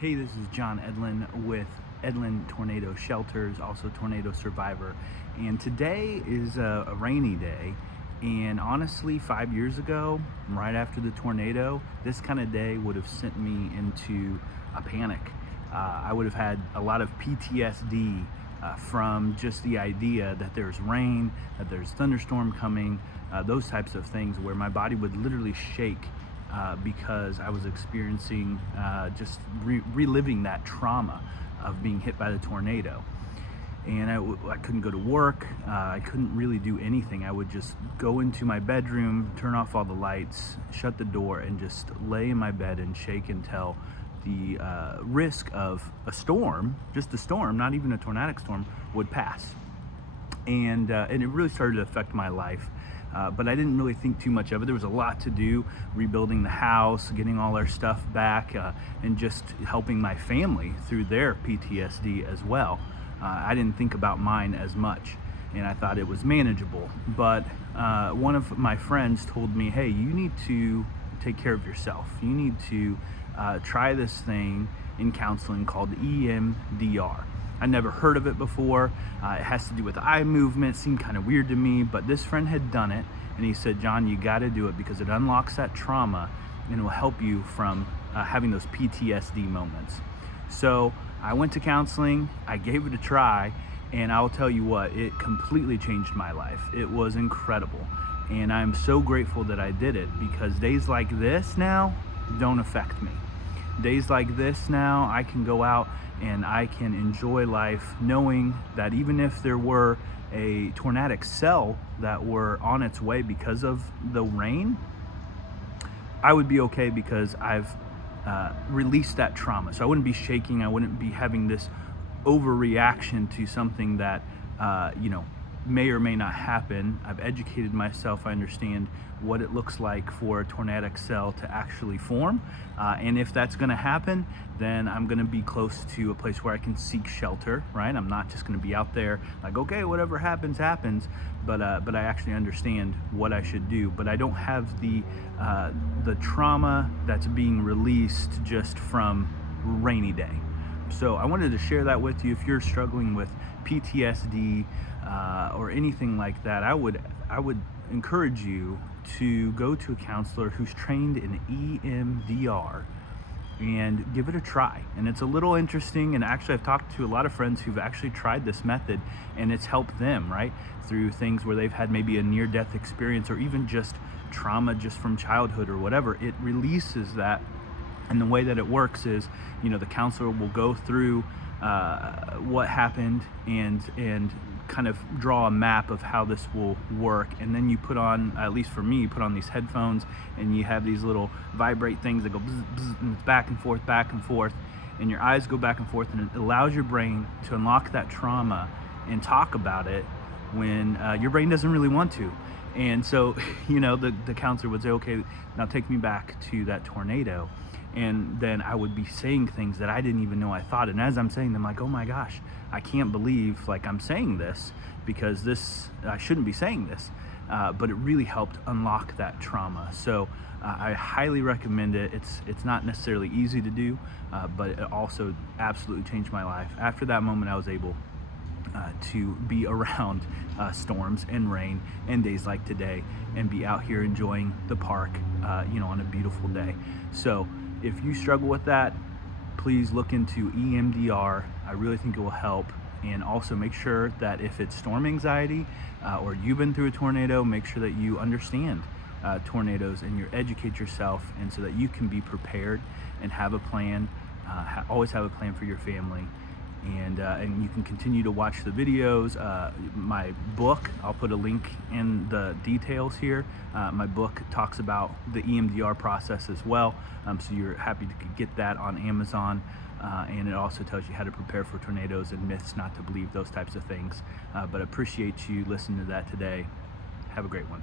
Hey, this is John Edlin with Edlin Tornado Shelters, also tornado survivor. And today is a rainy day. And honestly, 5 years ago, right after the tornado, this kind of day would have sent me into a panic. I would have had a lot of PTSD from just the idea that there's rain, that there's thunderstorm coming, those types of things where my body would literally shake because I was experiencing just reliving that trauma of being hit by the tornado. And I couldn't go to work. I couldn't really do anything. I would just go into my bedroom, turn off all the lights, shut the door, and just lay in my bed and shake until the risk of a storm, just a storm, not even a tornadic storm, would pass. And it really started to affect my life. But I didn't really think too much of it. There was a lot to do, rebuilding the house, getting all our stuff back, and just helping my family through their PTSD as well. I didn't think about mine as much, and I thought it was manageable. But one of my friends told me, hey, you need to take care of yourself. You need to try this thing in counseling called EMDR. I never heard of it before. It has to do with eye movement. It seemed kind of weird to me, but this friend had done it, and he said, John, you got to do it because it unlocks that trauma and it will help you from having those PTSD moments. So I went to counseling, I gave it a try, and I'll tell you what, it completely changed my life. It was incredible, and I'm so grateful that I did it because days like this now don't affect me. Days like this now, I can go out and I can enjoy life knowing that even if there were a tornadic cell that were on its way because of the rain, I would be okay because I've released that trauma. So I wouldn't be shaking, I wouldn't be having this overreaction to something that, may or may not happen. I've educated myself. I understand what it looks like for a tornadic cell to actually form. And if that's going to happen, then I'm going to be close to a place where I can seek shelter, right? I'm not just going to be out there like, okay, whatever happens, happens. But I actually understand what I should do. But I don't have the trauma that's being released just from rainy day. So I wanted to share that with you. If you're struggling with PTSD or anything like that, I would encourage you to go to a counselor who's trained in EMDR and give it a try. And it's a little interesting, and actually I've talked to a lot of friends who've actually tried this method and it's helped them, right, through things where they've had maybe a near-death experience or even just trauma just from childhood or whatever. It releases that. And the way that it works is, the counselor will go through what happened and kind of draw a map of how this will work. And then you put on, at least for me, you put on these headphones and you have these little vibrate things that go bzz, bzz, and it's back and forth, and your eyes go back and forth, and it allows your brain to unlock that trauma and talk about it when your brain doesn't really want to. And so, the counselor would say, okay, now take me back to that tornado. And then I would be saying things that I didn't even know I thought. And as I'm saying them, like, oh my gosh, I can't believe I'm saying this because I shouldn't be saying this. But it really helped unlock that trauma. So I highly recommend it. It's not necessarily easy to do, but it also absolutely changed my life. After that moment, I was able to be around storms and rain and days like today and be out here enjoying the park, on a beautiful day. So if you struggle with that, please look into EMDR. I really think it will help. And also make sure that if it's storm anxiety or you've been through a tornado, make sure that you understand tornadoes and you educate yourself, and so that you can be prepared and have a plan, always have a plan for your family. And you can continue to watch the videos. My book, I'll put a link in the details here. My book talks about the EMDR process as well, so you're happy to get that on Amazon. And it also tells you how to prepare for tornadoes and myths not to believe, those types of things. But I appreciate you listening to that today. Have a great one.